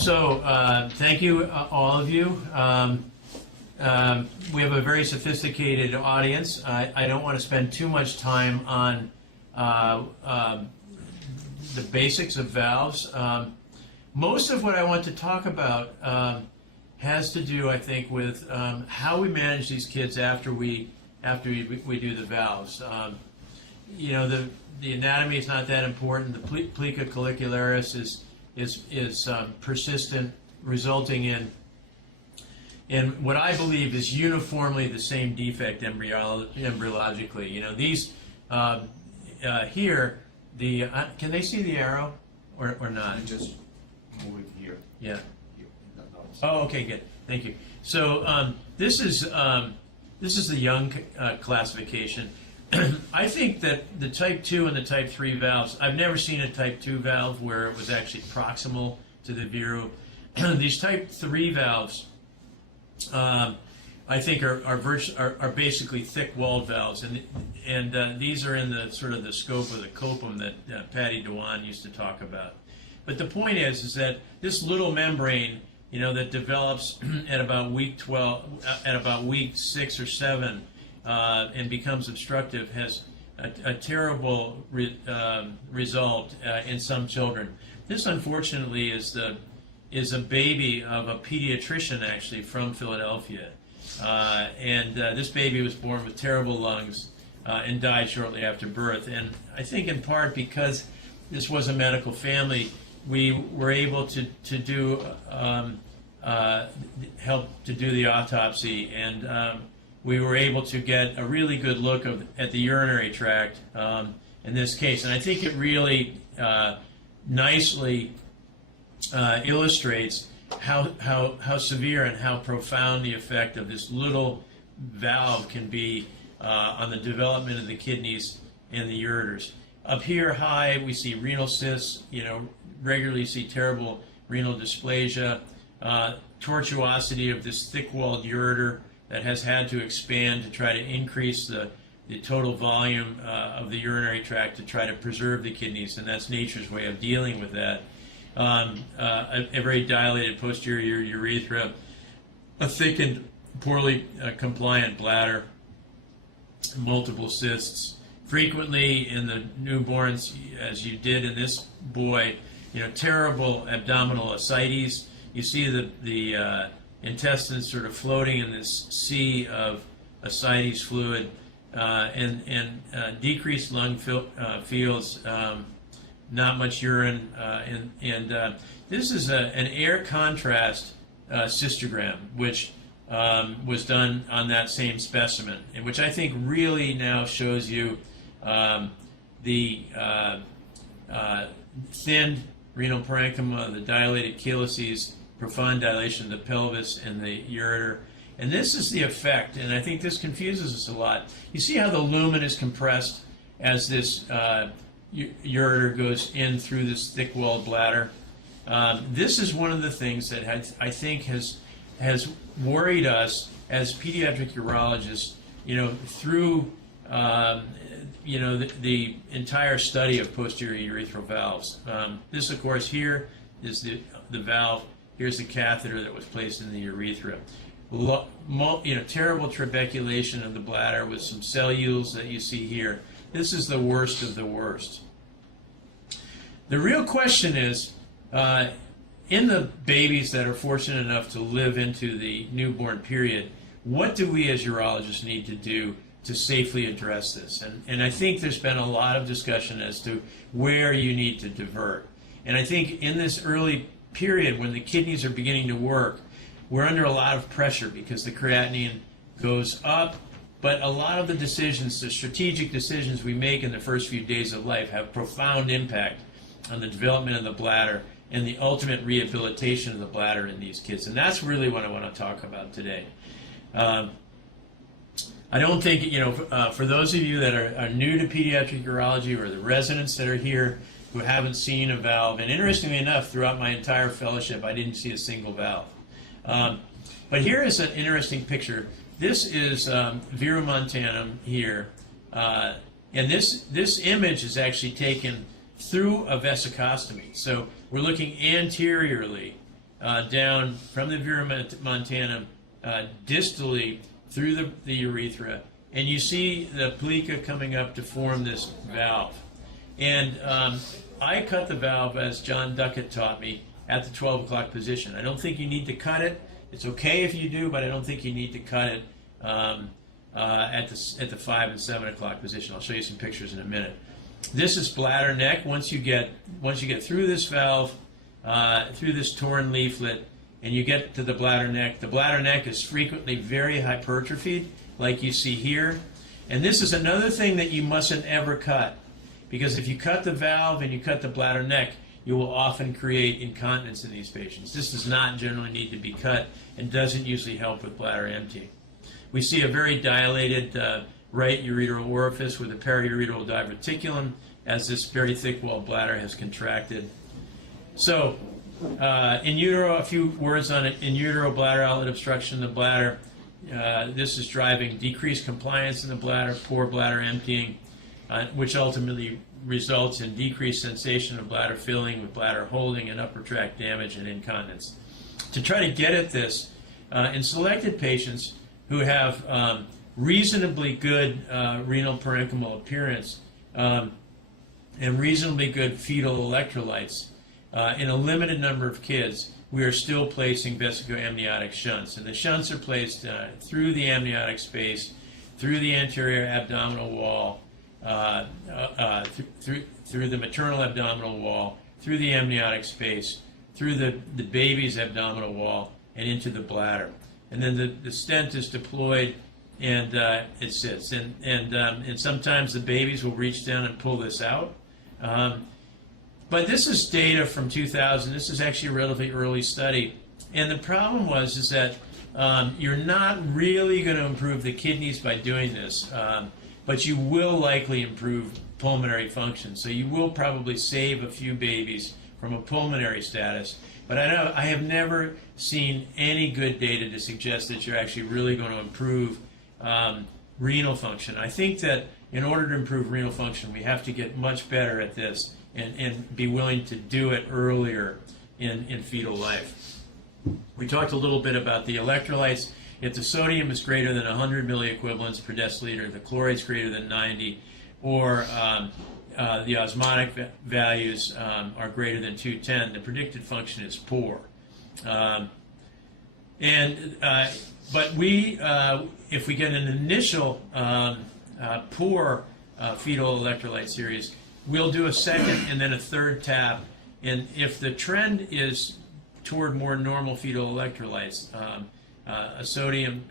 So thank you, all of you. We have a very sophisticated audience. I don't want to spend too much time on the basics of valves. Most of what I want to talk about has to do, I think, with how we manage these kids after we do the valves. You know, the anatomy is not that important. The plica collicularis is persistent, resulting in what I believe is uniformly the same defect embryologically. You know, these here, can they see the arrow or not? You just move it here. Yeah. Here, in that nose. Oh, okay, good. Thank you. So this is the young classification. I think that the type 2 and the type 3 valves, I've never seen a type 2 valve where it was actually proximal to the viru. These type 3 valves, I think are basically thick-walled valves, and these are in the sort of the scope of the copum that Patty Dewan used to talk about. But the point is that this little membrane, you know, that develops at about week 12, at about week 6 or 7, and becomes obstructive, has a terrible result in some children. This, unfortunately, is a baby of a pediatrician, actually, from Philadelphia. And this baby was born with terrible lungs and died shortly after birth. And I think in part because this was a medical family, we were able to do help to do the autopsy, and we were able to get a really good look at the urinary tract in this case. And I think it really nicely illustrates how severe and how profound the effect of this little valve can be on the development of the kidneys and the ureters. Up here high, we see renal cysts, you know, regularly see terrible renal dysplasia, tortuosity of this thick-walled ureter that has had to expand to try to increase the total volume of the urinary tract to try to preserve the kidneys, and that's nature's way of dealing with that. A very dilated posterior urethra, a thickened, poorly compliant bladder, multiple cysts. Frequently in the newborns, as you did in this boy, you know, terrible abdominal ascites. You see the intestines sort of floating in this sea of ascites fluid, and decreased lung fields. Not much urine, and this is an air contrast cystogram, which was done on that same specimen, and which I think really now shows you the thinned renal parenchyma, the dilated calyces, profound dilation of the pelvis and the ureter. And this is the effect, and I think this confuses us a lot. You see how the lumen is compressed as this ureter goes in through this thick-walled bladder. This is one of the things that I think has worried us as pediatric urologists, you know, through you know, the entire study of posterior urethral valves. This, of course, here is the valve. Here's the catheter that was placed in the urethra. You know, terrible trabeculation of the bladder with some cellules that you see here. This is the worst of the worst. The real question is, in the babies that are fortunate enough to live into the newborn period, what do we as urologists need to do to safely address this? And I think there's been a lot of discussion as to where you need to divert. And I think in this early period when the kidneys are beginning to work, we're under a lot of pressure because the creatinine goes up, but a lot of the decisions, the strategic decisions we make in the first few days of life have profound impact on the development of the bladder and the ultimate rehabilitation of the bladder in these kids. And that's really what I want to talk about today. I don't think, you know, for those of you that are new to pediatric urology, or the residents that are here who haven't seen a valve, and interestingly enough, throughout my entire fellowship, I didn't see a single valve. But here is an interesting picture. This is Viru montanum here, and this image is actually taken through a vesicostomy. So we're looking anteriorly down from the vira montana distally through the urethra, and you see the plica coming up to form this valve. And I cut the valve as John Duckett taught me at the 12 o'clock position. I don't think you need to cut it. It's okay if you do, but I don't think you need to cut it at the 5 and 7 o'clock position. I'll show you some pictures in a minute. This is bladder neck. Once you get through this valve, through this torn leaflet, and you get to the bladder neck is frequently very hypertrophied, like you see here. And this is another thing that you mustn't ever cut, because if you cut the valve and you cut the bladder neck, you will often create incontinence in these patients. This does not generally need to be cut and doesn't usually help with bladder emptying. We see a very dilated right ureteral orifice with a periureteral diverticulum as this very thick-walled bladder has contracted. So, in utero, a few words on it. In utero bladder outlet obstruction in the bladder. This is driving decreased compliance in the bladder, poor bladder emptying, which ultimately results in decreased sensation of bladder filling with bladder holding and upper tract damage and incontinence. To try to get at this, in selected patients who have reasonably good renal parenchymal appearance and reasonably good fetal electrolytes, in a limited number of kids, we are still placing vesicoamniotic shunts. And the shunts are placed through the amniotic space, through the anterior abdominal wall, through the maternal abdominal wall, through the amniotic space, through the baby's abdominal wall, and into the bladder. And then the stent is deployed, and it sits. And sometimes the babies will reach down and pull this out. But this is data from 2000. This is actually a relatively early study. And the problem is that you're not really going to improve the kidneys by doing this, but you will likely improve pulmonary function. So you will probably save a few babies from a pulmonary status. But I have never seen any good data to suggest that you're actually really going to improve renal function. I think that in order to improve renal function, we have to get much better at this and be willing to do it earlier in fetal life. We talked a little bit about the electrolytes. If the sodium is greater than 100 milliequivalents per deciliter, the chloride's greater than 90, or the osmotic values are greater than 210, the predicted function is poor. But if we get an initial poor fetal electrolyte series, we'll do a second and then a third tap. And if the trend is toward more normal fetal electrolytes, a sodium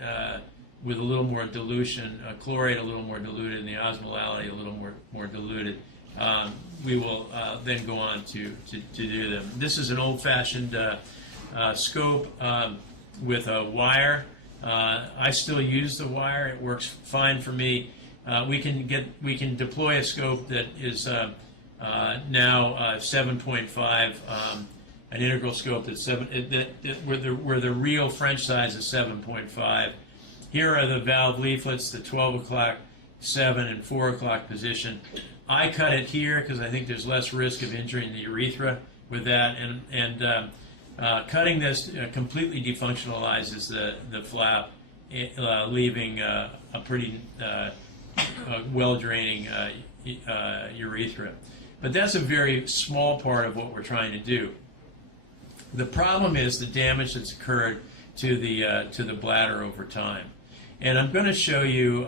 with a little more dilution, a chloride a little more diluted, and the osmolality a little more diluted, we will then go on to do them. This is an old-fashioned scope with a wire. I still use the wire. It works fine for me. We can deploy a scope that is now 7.5, an integral scope that's where the real French size is 7.5. Here are the valve leaflets, the 12 o'clock, 7, and 4 o'clock position. I cut it here because I think there's less risk of injuring the urethra with that, and cutting this completely defunctionalizes the flap, leaving a pretty well-draining urethra. But that's a very small part of what we're trying to do. The problem is the damage that's occurred to the bladder over time. And I'm going to show you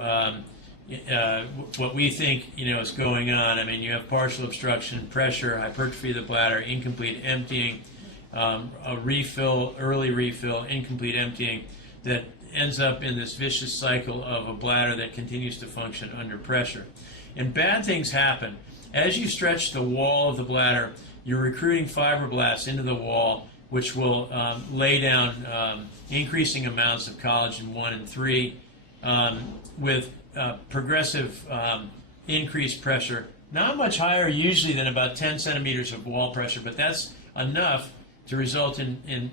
what we think is going on. I mean, you have partial obstruction, pressure, hypertrophy of the bladder, incomplete emptying, a refill, early refill, incomplete emptying that ends up in this vicious cycle of a bladder that continues to function under pressure. And bad things happen. As you stretch the wall of the bladder, you're recruiting fibroblasts into the wall, which will lay down increasing amounts of collagen 1 and 3 with progressive increased pressure. Not much higher usually than about 10 centimeters of wall pressure, but that's enough to result in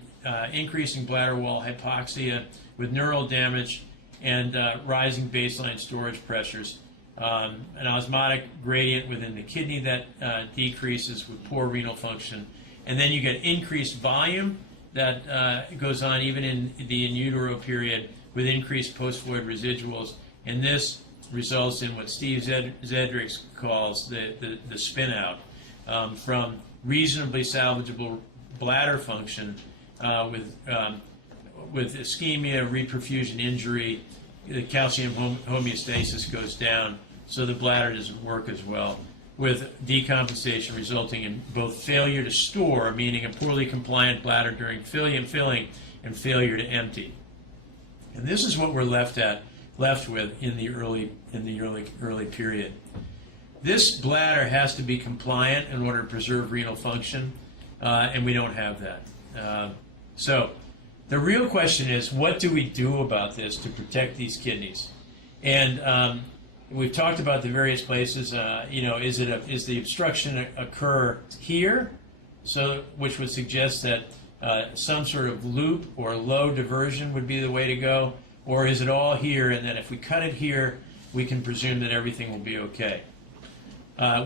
increasing bladder wall hypoxia with neural damage and rising baseline storage pressures. An osmotic gradient within the kidney that decreases with poor renal function. And then you get increased volume that goes on even in the in utero period with increased post-void residuals, and this results in what Steve Zedricks calls the spin out from reasonably salvageable bladder function with ischemia, reperfusion injury. The calcium homeostasis goes down, so the bladder doesn't work as well, with decompensation resulting in both failure to store, meaning a poorly compliant bladder during filling, and failure to empty. And this is what we're left with in the early period. This bladder has to be compliant in order to preserve renal function, and we don't have that. So the real question is, what do we do about this to protect these kidneys? And we've talked about the various places. Is the obstruction occur here, which would suggest that some sort of loop or low diversion would be the way to go, or is it all here, and then if we cut it here, we can presume that everything will be okay?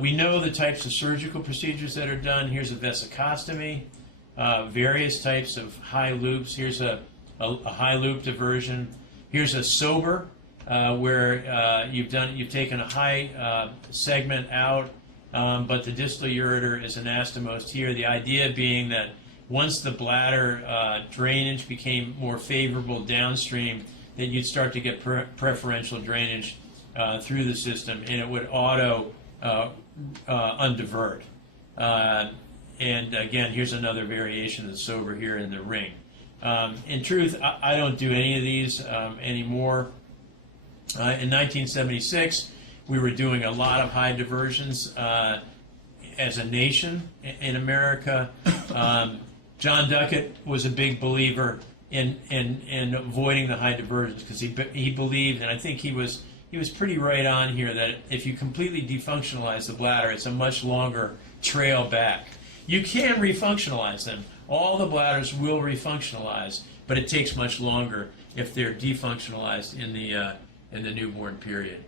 We know the types of surgical procedures that are done. Here's a vesicostomy, various types of high loops. Here's a high loop diversion. Here's a sober, where you've taken a high segment out, but the distal ureter is anastomosed here. The idea being that once the bladder drainage became more favorable downstream, that you'd start to get preferential drainage through the system, and it would auto undivert. And again, here's another variation that's sober here in the ring. In truth, I don't do any of these anymore. In 1976, we were doing a lot of high diversions as a nation in America. John Duckett was a big believer in avoiding the high diversions because he believed, and I think he was pretty right on here, that if you completely defunctionalize the bladder, it's a much longer trail back. You can refunctionalize them. All the bladders will refunctionalize, but it takes much longer if they're defunctionalized in the newborn period.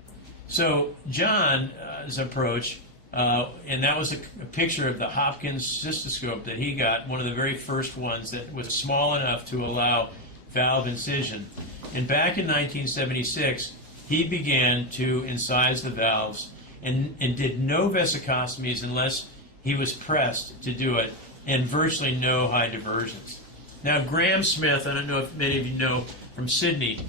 So John's approach, and that was a picture of the Hopkins cystoscope that he got, one of the very first ones that was small enough to allow valve incision. And back in 1976, he began to incise the valves and did no vesicostomies unless he was pressed to do it, and virtually no high diversions. Now, Graham Smith, I don't know if many of you know, from Sydney,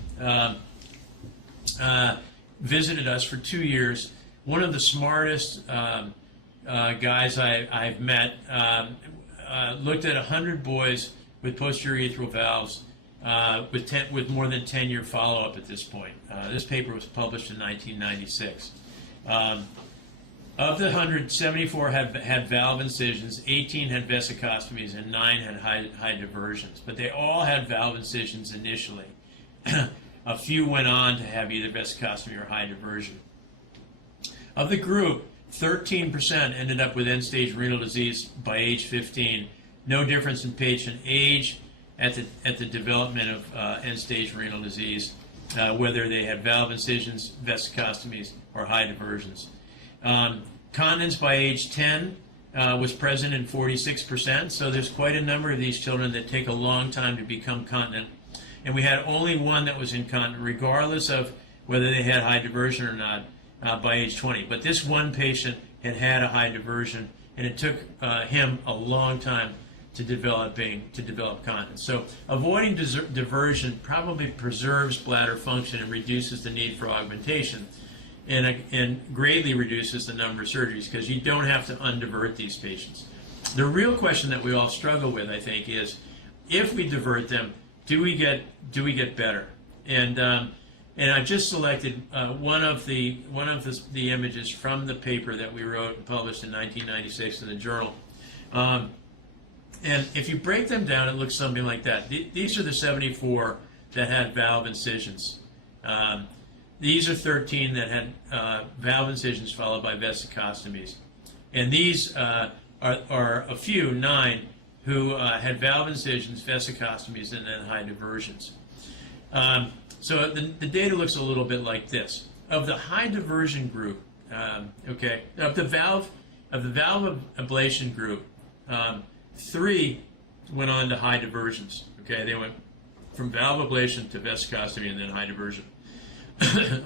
visited us for 2 years. One of the smartest guys I've met, looked at 100 boys with posterior urethral valves with more than 10-year follow-up at this point. This paper was published in 1996. Of the 100, 74 had valve incisions, 18 had vesicostomies, and 9 had high diversions. But they all had valve incisions initially. A few went on to have either vesicostomy or high diversion. Of the group, 13% ended up with end-stage renal disease by age 15. No difference in patient age at the development of end-stage renal disease, whether they had valve incisions, vesicostomies, or high diversions. Continence by age 10 was present in 46%, so there's quite a number of these children that take a long time to become continent. And we had only one that was incontinent, regardless of whether they had high diversion or not, by age 20. But this one patient had a high diversion, and it took him a long time to develop continence. So avoiding diversion probably preserves bladder function and reduces the need for augmentation, and greatly reduces the number of surgeries because you don't have to undivert these patients. The real question that we all struggle with, I think, is if we divert them, do we get better? And I've just selected one of the images from the paper that we wrote and published in 1996 in the journal. And if you break them down, it looks something like that. These are the 74 that had valve incisions. These are 13 that had valve incisions followed by vesicostomies. And these are a few, 9, who had valve incisions, vesicostomies, and then high diversions. So the data looks a little bit like this. Of the high diversion group, of the valve ablation group, 3 went on to high diversions. Okay, they went from valve ablation to vesicostomy and then high diversion.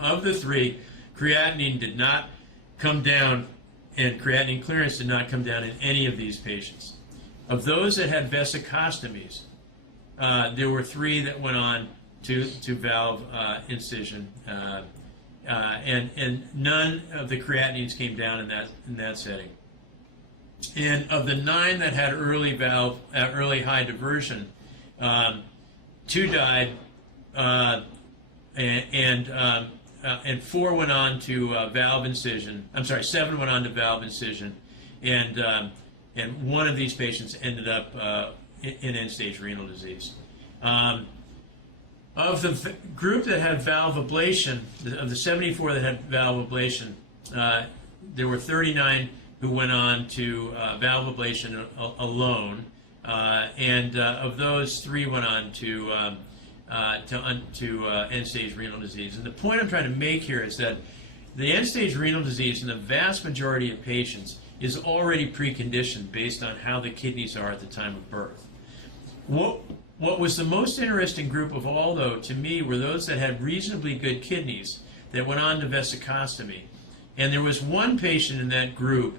Of the three, creatinine did not come down, and creatinine clearance did not come down in any of these patients. Of those that had vesicostomies, there were three that went on to valve incision, and none of the creatinines came down in that setting. And of the 9 that had early high diversion, 2 died, and 4 went on to valve incision. I'm sorry, 7 went on to valve incision, and one of these patients ended up in end-stage renal disease. Of the group that had valve ablation, of the 74 that had valve ablation, there were 39 who went on to valve ablation alone, and of those, 3 went on to end-stage renal disease. And the point I'm trying to make here is that the end-stage renal disease in the vast majority of patients is already preconditioned based on how the kidneys are at the time of birth. What was the most interesting group of all, though, to me, were those that had reasonably good kidneys that went on to vesicostomy. And there was one patient in that group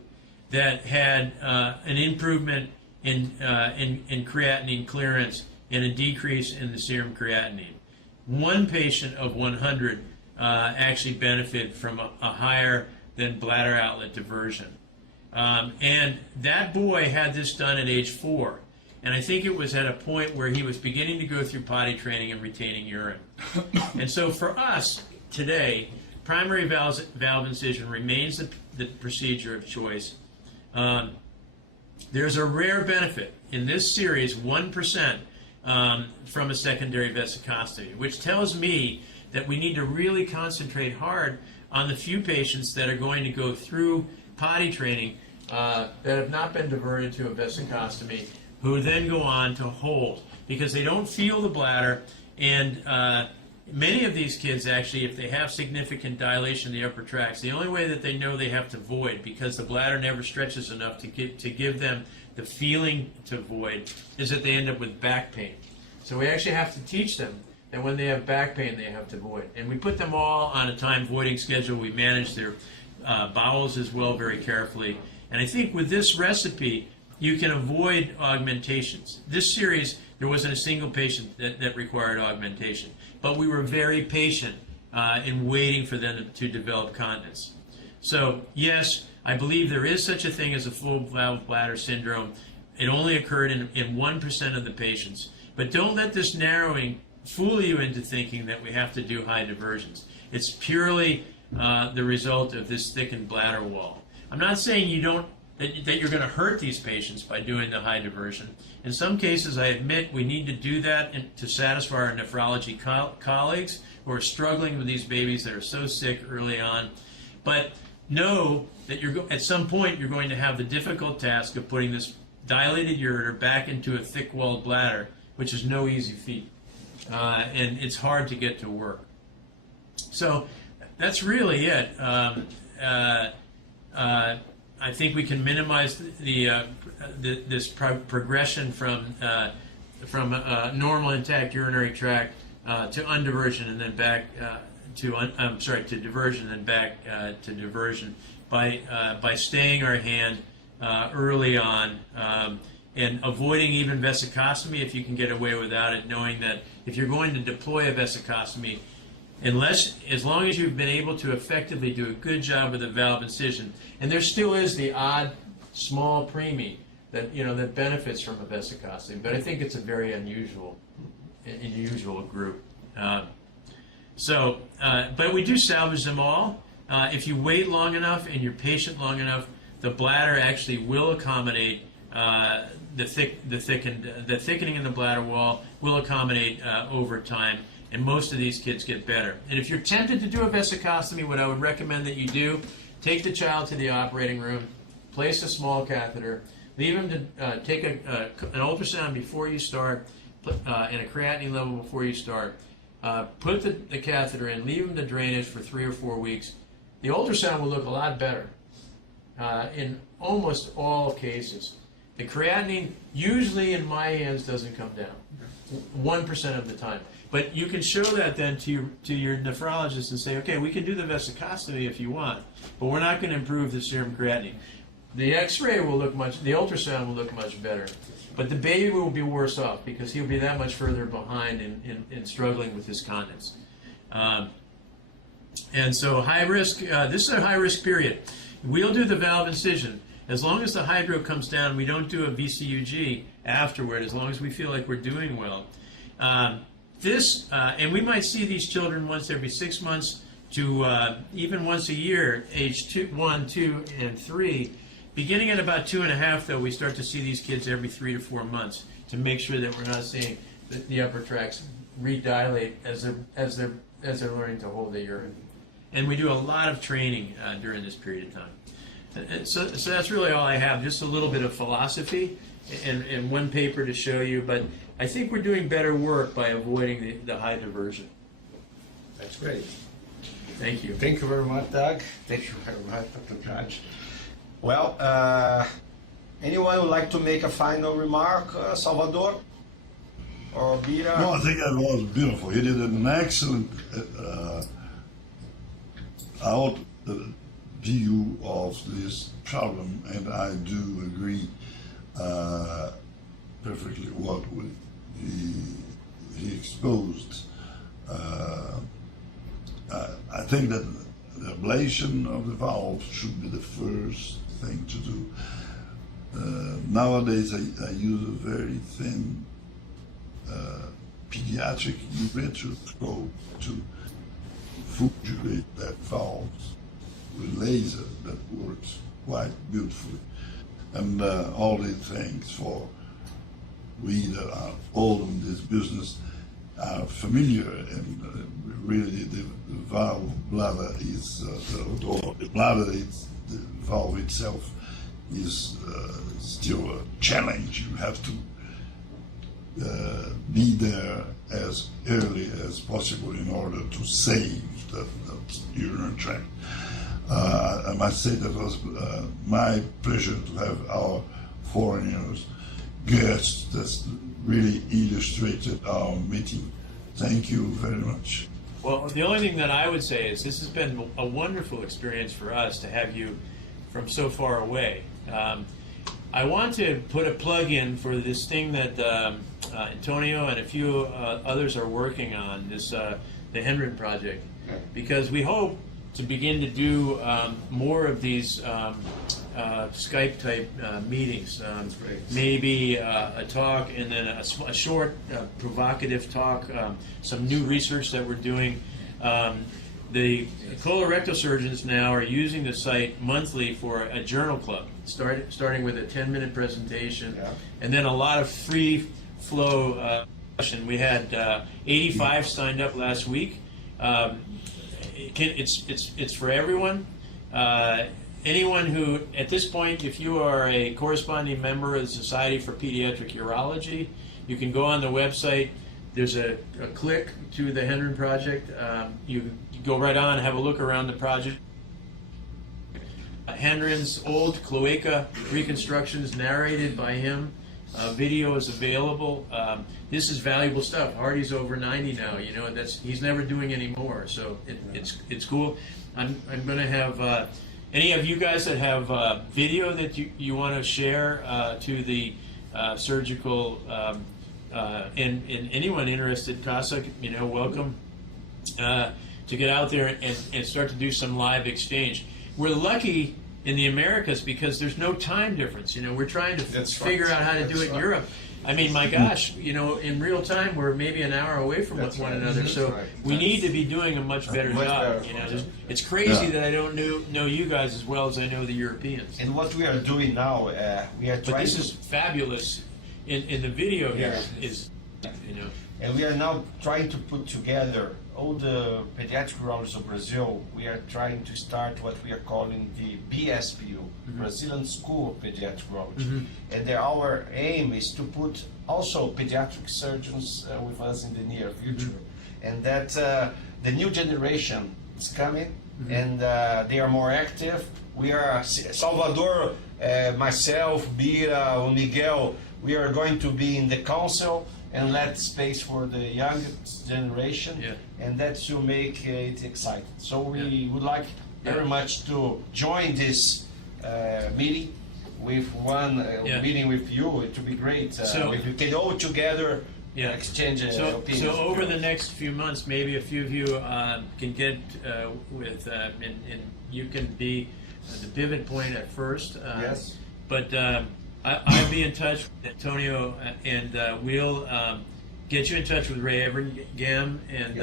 that had an improvement in creatinine clearance and a decrease in the serum creatinine. One patient of 100 actually benefited from a higher than bladder outlet diversion. And that boy had this done at age 4. And I think it was at a point where he was beginning to go through potty training and retaining urine. And so for us today, primary valve incision remains the procedure of choice. There's a rare benefit in this series, 1%, from a secondary vesicostomy, which tells me that we need to really concentrate hard on the few patients that are going to go through potty training that have not been diverted to a vesicostomy, who then go on to hold, because they don't feel the bladder, and many of these kids actually, if they have significant dilation of the upper tracts, the only way that they know they have to void, because the bladder never stretches enough to give them the feeling to void, is that they end up with back pain. So we actually have to teach them that when they have back pain, they have to void. And we put them all on a time voiding schedule. We manage their bowels as well very carefully. And I think with this recipe, you can avoid augmentations. This series, there wasn't a single patient that required augmentation. But we were very patient in waiting for them to develop continence. So, yes, I believe there is such a thing as a full valve bladder syndrome. It only occurred in 1% of the patients. But don't let this narrowing fool you into thinking that we have to do high diversions. It's purely the result of this thickened bladder wall. I'm not saying that you're going to hurt these patients by doing the high diversion. In some cases, I admit we need to do that to satisfy our nephrology colleagues who are struggling with these babies that are so sick early on. But know that at some point you're going to have the difficult task of putting this dilated ureter back into a thick-walled bladder, which is no easy feat. And it's hard to get to work. So that's really it. I think we can minimize this progression from normal intact urinary tract to undiversion and then back to diversion and back to diversion by staying our hand early on and avoiding even vesicostomy if you can get away without it, knowing that if you're going to deploy a vesicostomy, as long as you've been able to effectively do a good job with a valve incision, and there still is the odd small preemie that that benefits from a vesicostomy, but I think it's a very unusual group. But we do salvage them all. If you wait long enough and you're patient long enough, the bladder actually will accommodate the thickening in the bladder wall will accommodate over time. And most of these kids get better. And if you're tempted to do a vesicostomy, what I would recommend that you do, take the child to the operating room, place a small catheter, leave him to take an ultrasound before you start, and a creatinine level before you start. Put the catheter in, leave him to drainage for 3 or 4 weeks. The ultrasound will look a lot better in almost all cases, The creatinine usually in my hands doesn't come down, 1% of the time. But you can show that then to your nephrologist and say, okay, we can do the vesicostomy if you want, but we're not going to improve the serum creatinine. The X-ray will look the ultrasound will look much better, but the baby will be worse off because he'll be that much further behind in struggling with his continence. And so high risk, this is a high risk period. We'll do the valve incision. As long as the hydro comes down, we don't do a VCUG afterward, as long as we feel like we're doing well. And we might see these children once every 6 months to even once a year, age 1, 2, and 3. Beginning at about 2.5, though, we start to see these kids every 3 to 4 months to make sure that we're not seeing the upper tracts redilate as they're learning to hold the urine. And we do a lot of training during this period of time. So that's really all I have, just a little bit of philosophy and one paper to show you, but I think we're doing better work by avoiding the high diversion. That's great. Thank you. Thank you very much, Doug. Thank you very much, Dr. Judge. Well, anyone would like to make a final remark, Salvador or Bira? No, I think that was beautiful. He did an excellent view of this problem, and I do agree perfectly what he exposed. I think that the ablation of the valve should be the first thing to do. Nowadays, I use a very thin pediatric ureteroscope to fugulate that valve with laser that works quite beautifully. And all these things for we that are old in this business are familiar, and really the valve bladder is, or the bladder is, the valve itself is still a challenge. You have to be there as early as possible in order to save that urinary tract. I must say that was my pleasure to have our foreigners guests that really illustrated our meeting. Thank you very much. Well, the only thing that I would say is this has been a wonderful experience for us to have you from so far away. I want to put a plug in for this thing that Antonio and a few others are working on, this the Hendren project, because we hope to begin to do more of these Skype type meetings. Maybe a talk and then a short provocative talk, some new research that we're doing. The colorectal surgeons now are using the site monthly for a journal club, starting with a 10-minute presentation, and then a lot of free flow discussion. We had 85 signed up last week. It's for everyone. Anyone who, at this point, if you are a corresponding member of the Society for Pediatric Urology, you can go on the website. There's a click to the Hendren Project. You go right on and have a look around the project. Hendren's old cloaca reconstructions narrated by him. Video is available. This is valuable stuff. Hardy's over 90 now. You know, he's never doing any more. So it's cool. I'm going to have any of you guys that have video that you want to share to the surgical and anyone interested, Cossack, you know, welcome to get out there and start to do some live exchange. We're lucky in the Americas because there's no time difference. You know, we're trying to figure out how to do it in Europe. I mean, my gosh, you know, in real time we're maybe an hour away from one another, so we need to be doing a much better job. You know, it's crazy that I don't know you guys as well as I know the Europeans. And what we are doing now, we are trying. But this is fabulous. In the video here is, you know. And we are now trying to put together all the pediatric urologists of Brazil. We are trying to start what we are calling the BSPU, Brazilian School of Pediatric Urology. And our aim is to put also pediatric surgeons with us in the near future. And that the new generation is coming, and they are more active. We are, Salvador myself, Bira, or Miguel, we are going to be in the council and let space for the youngest generation, Yeah. and that will make it exciting. So we Yeah. would like very much to join this meeting with one Yeah. meeting with you. It would be great So- if we can all together Yeah. exchange So opinions. over the next few months, maybe a few of you can get with, and you can be the pivot point at first. Yes. But I'll be in touch with Antonio, and we'll get you in touch with Ray Evergam and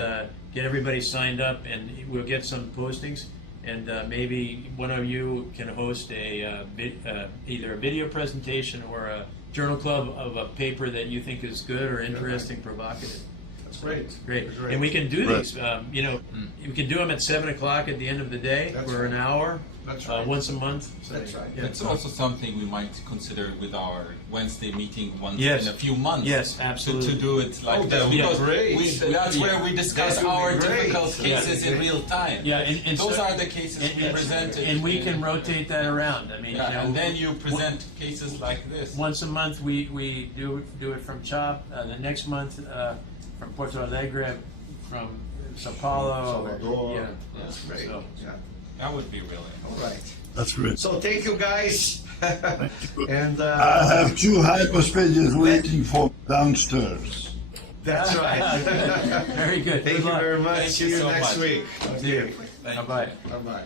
get everybody signed up, and we'll get some postings. And maybe one of you can host either a video presentation or a journal club of a paper that you think is good or interesting, provocative. That's great. Great. Great. And we can do Right. these, we can do them at 7 o'clock at the end of the day That's for an hour, That's right. once a month. That's right. Yeah. It's also something we might consider with our Wednesday meeting once Yes. in a few months. Yes, absolutely. To do it like Oh, that that would be because great. that's where we discuss That would be our great. difficult cases in real time. Yeah, and Those so- are the cases we presented. And we can rotate that around. I mean, Yeah, and then you present cases like this. once a month we do it from CHOP. The next month from Porto Alegre, from Sao Paulo. Salvador. Yeah, That's great. So- Yeah. That would be really. All right. That's great. So thank you guys. And I have two hyperspadias waiting for downstairs. that's right. Very good. Thank Good you luck. very much. Thank See you you so next much. week. See you. Thank you. Bye-bye. Bye bye.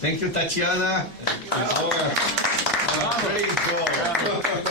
Thank you, Tatiana. Our great goal.